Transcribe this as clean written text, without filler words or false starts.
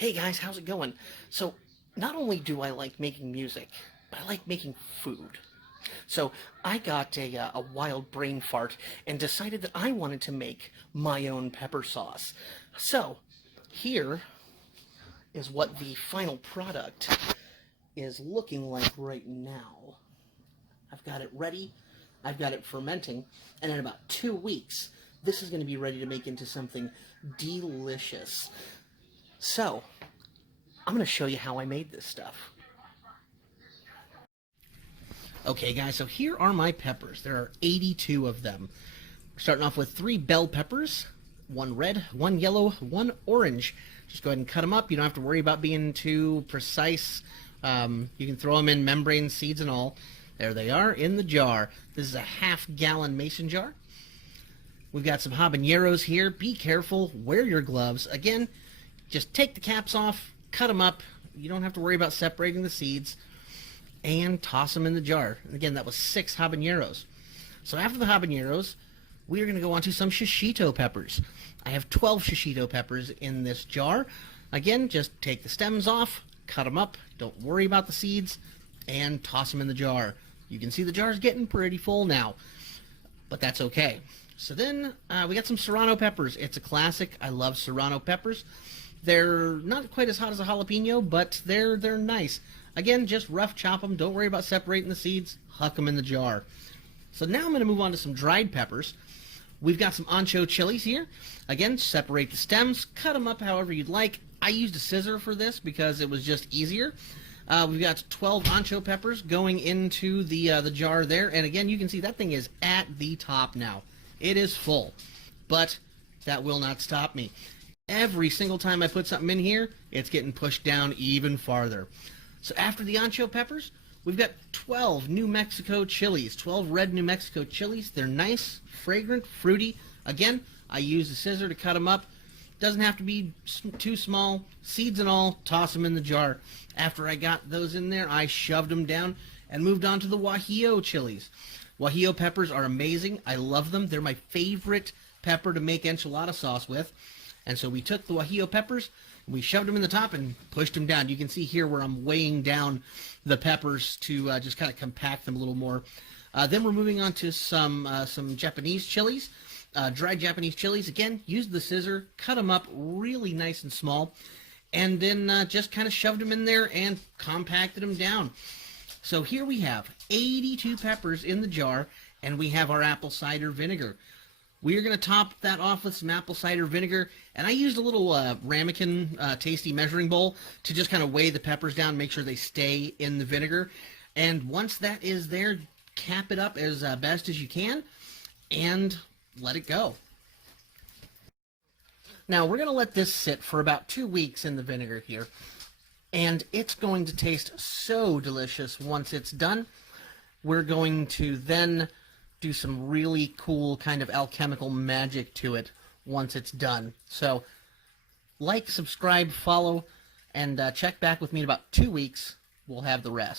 Hey guys, how's it going? So, not only do I like making music, but I like making food. So, I got a wild brain fart and decided that I wanted to make my own pepper sauce. So, here is what the final product is looking like right now. I've got it ready, I've got it fermenting, and in about 2 weeks, this is going to be ready to make into something delicious. So, I'm going to show you how I made this stuff. Okay guys, so here are my peppers. There are 82 of them. We're starting off with 3 bell peppers, 1 red, 1 yellow, 1 orange. Just go ahead and cut them up. You don't have to worry about being too precise. You can throw them in membrane seeds and all. There they are in the jar. This is a half-gallon mason jar. We've got some habaneros here. Be careful. Wear your gloves. Again, just take the caps off, cut them up. You don't have to worry about separating the seeds. And toss them in the jar. And again, that was 6 habaneros. So after the habaneros, we are going to go on to some shishito peppers. I have 12 shishito peppers in this jar. Again, just take the stems off, cut them up, don't worry about the seeds, and toss them in the jar. You can see the jar's getting pretty full now, but that's okay. So then we got some serrano peppers. It's a classic. I love serrano peppers. They're not quite as hot as a jalapeno, but they're nice. Again, just rough chop them. Don't worry about separating the seeds. Huck them in the jar. So now I'm going to move on to some dried peppers. We've got some ancho chilies here. Again, separate the stems. Cut them up however you'd like. I used a scissor for this because it was just easier. We've got 12 ancho peppers going into the jar there. And again, you can see that thing is at the top now. It is full. But that will not stop me. Every single time I put something in here, it's getting pushed down even farther. So after the ancho peppers, we've got 12 New Mexico chilies, 12 red New Mexico chilies. They're nice, fragrant, fruity. Again, I use a scissor to cut them up. Doesn't have to be too small. Seeds and all, toss them in the jar. After I got those in there, I shoved them down and moved on to the guajillo chilies. Guajillo peppers are amazing. I love them. They're my favorite pepper to make enchilada sauce with. And so we took the guajillo peppers, we shoved them in the top and pushed them down. You can see here where I'm weighing down the peppers to just kind of compact them a little more. Then we're moving on to some Japanese chilies, dried Japanese chilies. Again, use the scissor, cut them up really nice and small, and then just kind of shoved them in there and compacted them down. So here we have 82 peppers in the jar, and we have our apple cider vinegar. We are going to top that off with some apple cider vinegar, and I used a little ramekin tasty measuring bowl to just kind of weigh the peppers down, make sure they stay in the vinegar. And once that is there, cap it up as best as you can, and let it go. Now, we're going to let this sit for about 2 weeks in the vinegar here, and it's going to taste so delicious once it's done. We're going to then do some really cool kind of alchemical magic to it once it's done. So, like, subscribe, follow, and check back with me in about 2 weeks. We'll have the rest.